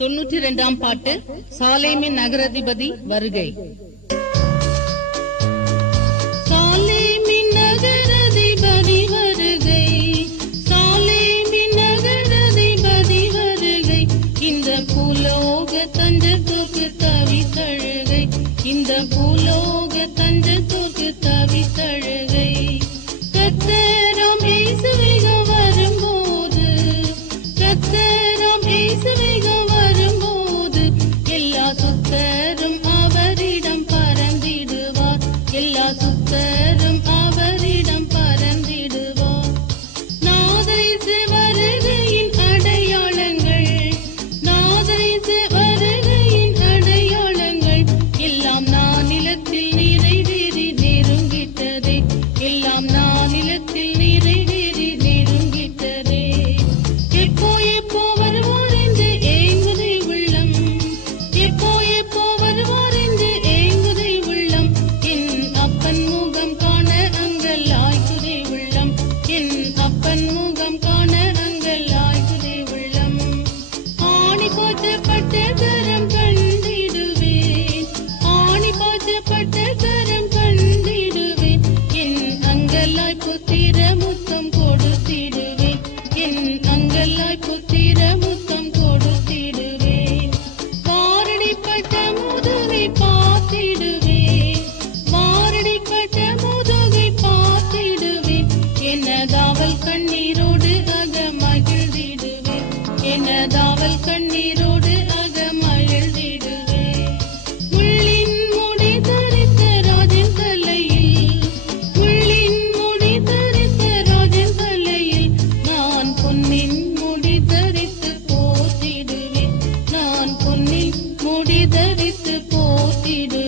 92ஆம் பாட்டு. சாலேமின் நகராதிபதி வருகை. சாலேமின் நகராதிபதி வருகை, சாலேமின் நகராதிபதி வருகை, இந்த பூலோக தஞ்சத்தோக்கு தவித்தழுகை, இந்த பூலோக தஞ்சத்தோக்கு தவித்தழுகை. கர்த்தராம் இயேசுவிக வரும்போது, கர்த்தராம் இயேசுவிக வரும்போது, எல்லா சுத்தரும் அவரிடம் பறந்திடுவார், எல்லா சுத்தரும் அவரிடம் பறந்திடுவார். நாதரிசு வருகையின் அடையாளங்கள், நாதரிசு வருகையின் அடையாளங்கள், எல்லாம் நானிலத்தில் நிறைவேறி நெருங்கிட்டதே, எல்லாம் நானிலத்தில் நிறைவேறி நெருங்கிட்டதே. எப்போ எப்போ வருவார் என்று ஏங்குதை உள்ளம், எப்போ எப்போ வருவார் என்று ஏங்குதை உள்ளம், என் அப்பன் முகம் காண அங்கலாய்க்குதை உள்ளம், என் அப்பன் முகம் காண அங்கலாய்க்குதை உள்ளம். ஆணி பாய்ச்சப்பட்ட கரம் கண்டிடுவேன், ஆணி பாய்ச்சப்பட்ட கரம் கண்டிடுவேன், என் அங்கலாய் புத்திர முத்தம் கொடுத்திடுவேன், என் அங்கலாய் புத்திர முத்தம் கொடுத்திடுவேன். வாரடிப்பட்ட முதுகை பார்த்திடுவேன், வாரடிப்பட்ட முதுகை பார்த்திடுவேன், எனதாவல் கண்ணீரோடு அக மகிழ்ந்திடுவேன், எனதாவல் கண்ணீரோடு அக மகிழ்ந்திடுவேன். முள்ளின் முடி தரித்த ராஜன் தலையில், முள்ளின் முடி தரித்த ராஜன் தலையில், நான் பொன்னின் முடி தரித்து போத்திடுவேன், நான் பொன்னின் முடி தரித்து போத்திடுவேன்.